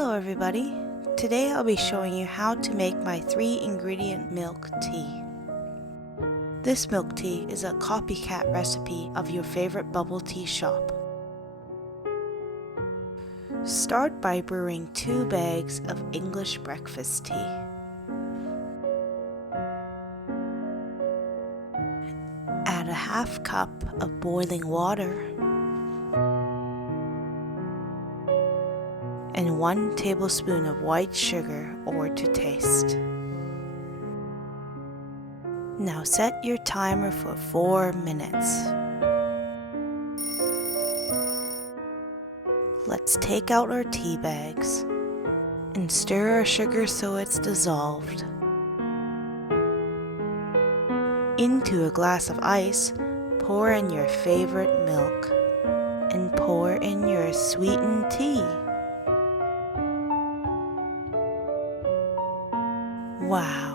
Hello everybody! Today I'll be showing you how to make my 3-ingredient milk tea. This milk tea is a copycat recipe of your favorite bubble tea shop. Start by brewing 2 bags of English breakfast tea. Add a half cup of boiling water and 1 tablespoon of white sugar or to taste. Now set your timer for 4 minutes. Let's take out our tea bags and stir our sugar so it's dissolved. Into a glass of ice, pour in your favorite milk and pour in your sweetened tea. Wow!